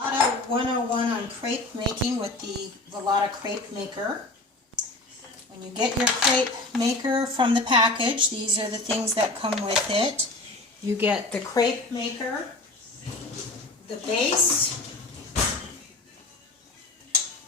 Vellotta 101 on crepe making with the Vellotta Crepe Maker. When you get your crepe maker from the package, these are the things that come with it. You get the crepe maker, the base,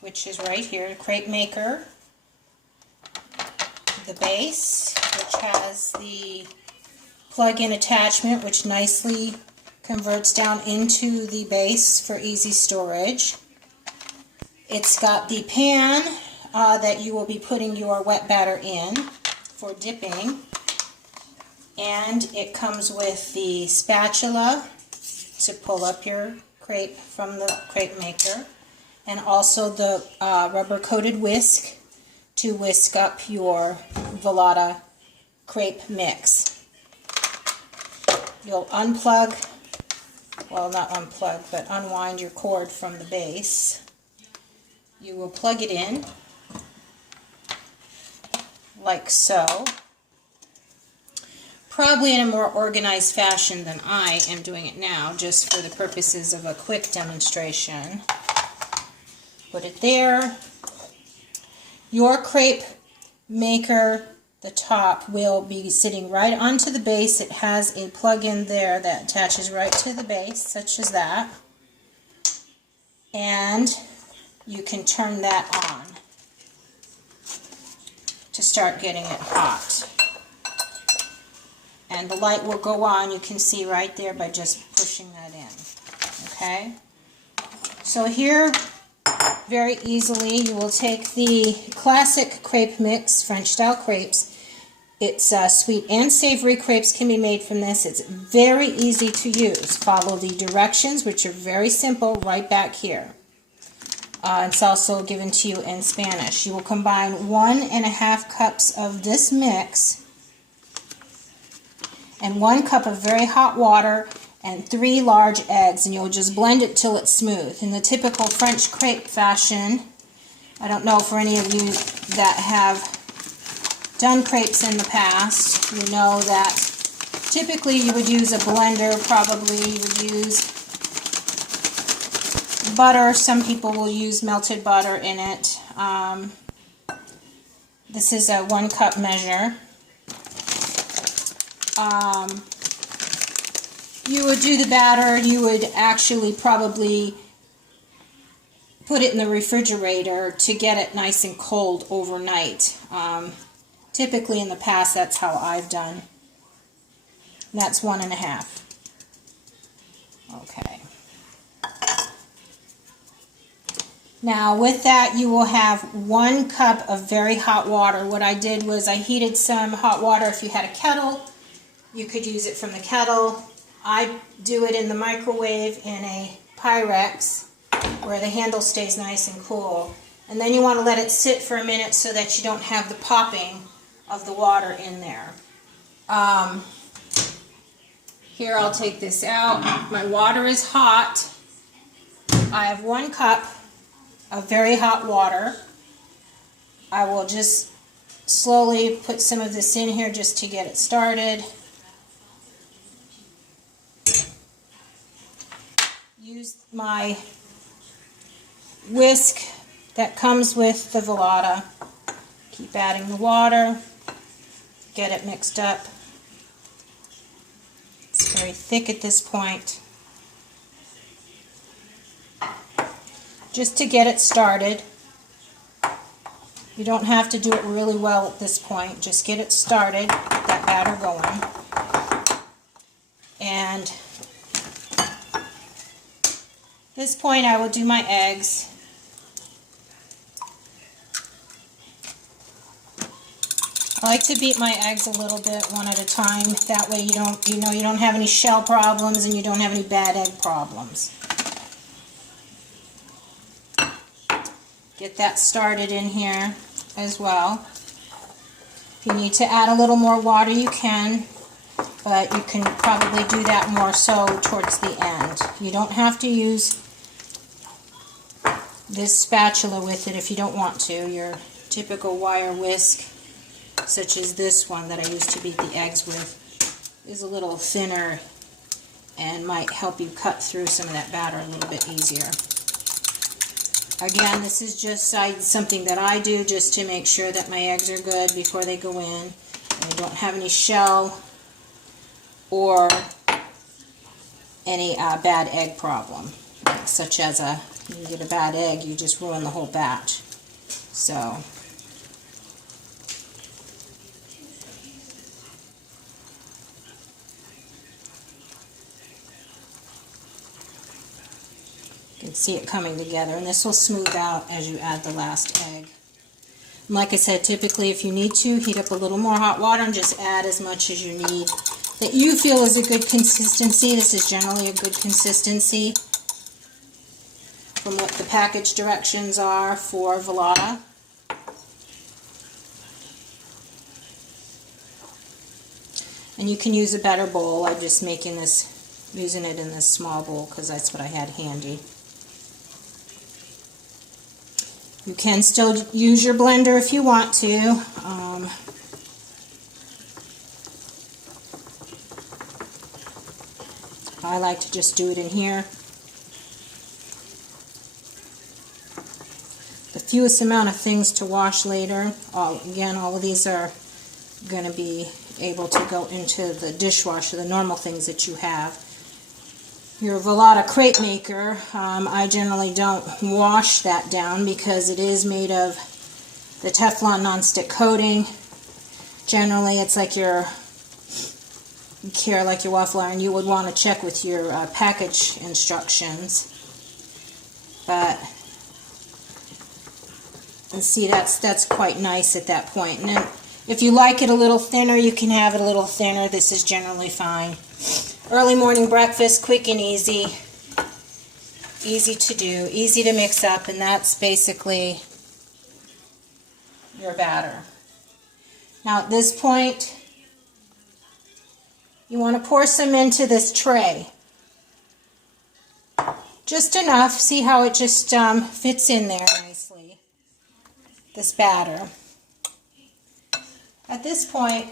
which is right here, the crepe maker, the base, which has the plug-in attachment, which nicely converts down into the base for easy storage. It's got the pan that you will be putting your wet batter in for dipping, and it comes with the spatula to pull up your crepe from the crepe maker, and also the rubber coated whisk to whisk up your Vellotta crepe mix. You'll unplug, well, not unplug, but unwind your cord from the base. You will plug it in like so, probably in a more organized fashion than I am doing it now, just for the purposes of a quick demonstration. Put it there. Your crepe maker, the top, will be sitting right onto the base. It has a plug-in there that attaches right to the base, such as that. And you can turn that on to start getting it hot. And the light will go on, you can see right there by just pushing that in. Okay? So here, very easily, you will take the classic crepe mix, French style crepes. It's sweet and savory crepes can be made from this. It's very easy to use. Follow the directions, which are very simple, right back here. It's also given to you in Spanish. You will combine 1.5 cups of this mix and 1 cup of very hot water and 3 large eggs, and you'll just blend it till it's smooth. In the typical French crepe fashion, I don't know for any of you that have done crepes in the past, you know that typically you would use a blender, probably you would use butter. Some people will use melted butter in it. This is a 1 cup measure. You would do the batter, you would actually probably put it in the refrigerator to get it nice and cold overnight. Typically in the past, that's how I've done. And that's 1.5. Okay. Now with that, you will have 1 cup of very hot water. What I did was I heated some hot water. If you had a kettle, you could use it from the kettle. I do it in the microwave in a Pyrex where the handle stays nice and cool. And then you want to let it sit for a minute so that you don't have the popping of the water in there. Here, I'll take this out. My water is hot. I have 1 cup of very hot water. I will just slowly put some of this in here just to get it started. Use my whisk that comes with the Vellotta. Keep adding the water. Get it mixed up. It's very thick at this point. Just to get it started. You don't have to do it really well at this point. Just get it started, get that batter going. And at this point I will do my eggs. I like to beat my eggs a little bit, one at a time. That way you don't have any shell problems and you don't have any bad egg problems. Get that started in here as well. If you need to add a little more water, you can, but you can probably do that more so towards the end. You don't have to use this spatula with it if you don't want to. Your typical wire whisk, such as this one that I used to beat the eggs with, is a little thinner and might help you cut through some of that batter a little bit easier. Again, this is just something that I do just to make sure that my eggs are good before they go in. And I don't have any shell or any bad egg problem, such as you get a bad egg, you just ruin the whole batch. So you can see it coming together, and this will smooth out as you add the last egg. And like I said, typically if you need to, heat up a little more hot water and just add as much as you need that you feel is a good consistency. This is generally a good consistency from what the package directions are for Velata. And you can use a better bowl. I'm just using it in this small bowl because that's what I had handy. You can still use your blender if you want to. I like to just do it in here. The fewest amount of things to wash later. Again, all of these are going to be able to go into the dishwasher, the normal things that you have. Your Velata crepe maker, I generally don't wash that down because it is made of the Teflon nonstick coating. Generally, it's like your waffle iron. You would want to check with your package instructions. But and see, that's quite nice at that point. And then if you like it a little thinner, you can have it a little thinner. This is generally fine. Early morning breakfast, quick and easy. Easy to do, easy to mix up, and that's basically your batter. Now at this point, you want to pour some into this tray. Just enough. See how it just fits in there nicely, this batter. At this point,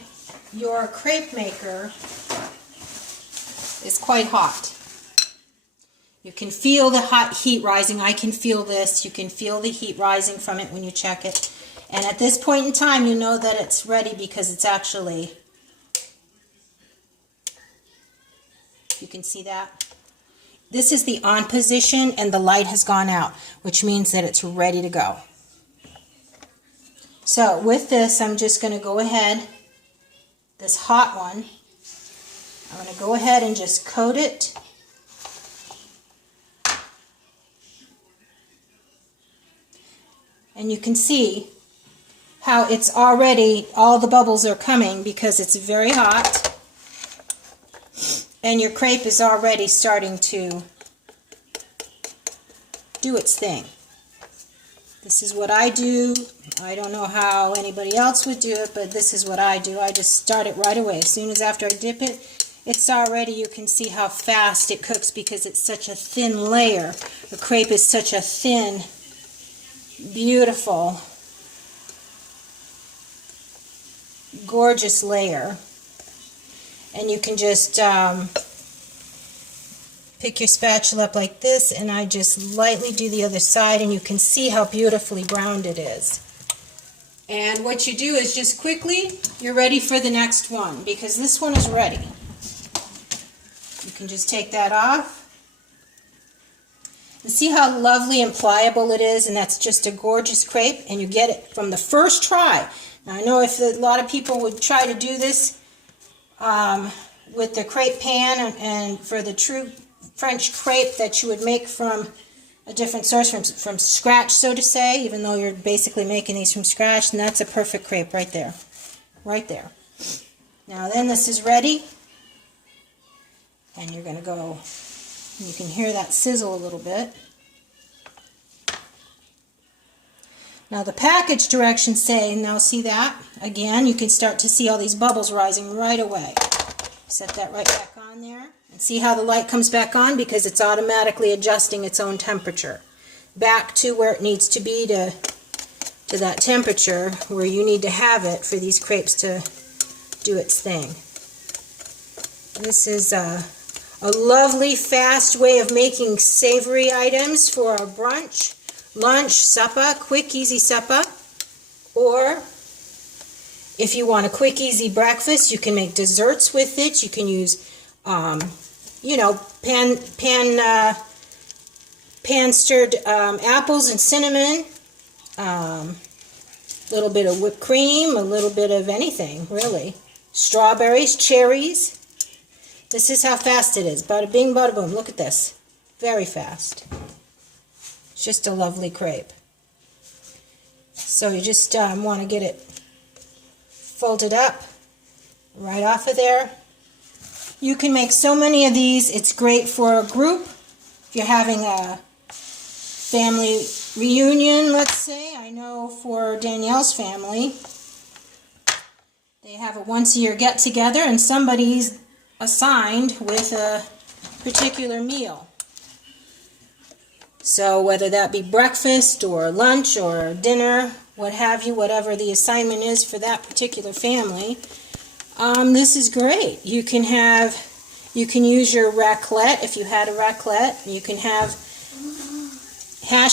your crepe maker is quite hot. You can feel the hot heat rising. I can feel this. You can feel the heat rising from it when you check it. And at this point in time, you know that it's ready because it's actually, you can see that. This is the on position and the light has gone out, which means that it's ready to go. So with this, I'm just going to go ahead, this hot one, I'm going to go ahead and just coat it. And you can see how it's already, all the bubbles are coming because it's very hot. And your crepe is already starting to do its thing. This is what I do. I don't know how anybody else would do it, but this is what I do. I just start it right away. As soon as after I dip it, it's already, you can see how fast it cooks because it's such a thin layer. The crepe is such a thin, beautiful, gorgeous layer. And you can just pick your spatula up like this, and I just lightly do the other side, and you can see how beautifully browned it is. And what you do is just quickly, you're ready for the next one, because this one is ready. You can just take that off. And see how lovely and pliable it is, and that's just a gorgeous crepe, and you get it from the first try. Now I know if a lot of people would try to do this with the crepe pan and for the true French crepe that you would make from a different source, from scratch, so to say, even though you're basically making these from scratch, and that's a perfect crepe right there. Right there. Now then, this is ready, and you're going to go, you can hear that sizzle a little bit. Now the package directions say, now see that? Again, you can start to see all these bubbles rising right away. Set that right back on there. And see how the light comes back on? Because it's automatically adjusting its own temperature. Back to where it needs to be to that temperature where you need to have it for these crepes to do its thing. This is, A lovely, fast way of making savory items for a brunch, lunch, supper, quick, easy supper. Or if you want a quick, easy breakfast, you can make desserts with it. You can use, you know, pan-stirred apples and cinnamon, a little bit of whipped cream, a little bit of anything, really. Strawberries, cherries. This is how fast it is. Bada bing, bada boom. Look at this. Very fast. It's just a lovely crepe. So you just want to get it folded up right off of there. You can make so many of these. It's great for a group. If you're having a family reunion, let's say. I know for Danielle's family, they have a once-a-year get-together and somebody's assigned with a particular meal. So whether that be breakfast or lunch or dinner, what have you, whatever the assignment is for that particular family, this is great. You can use your raclette if you had a raclette. You can have hash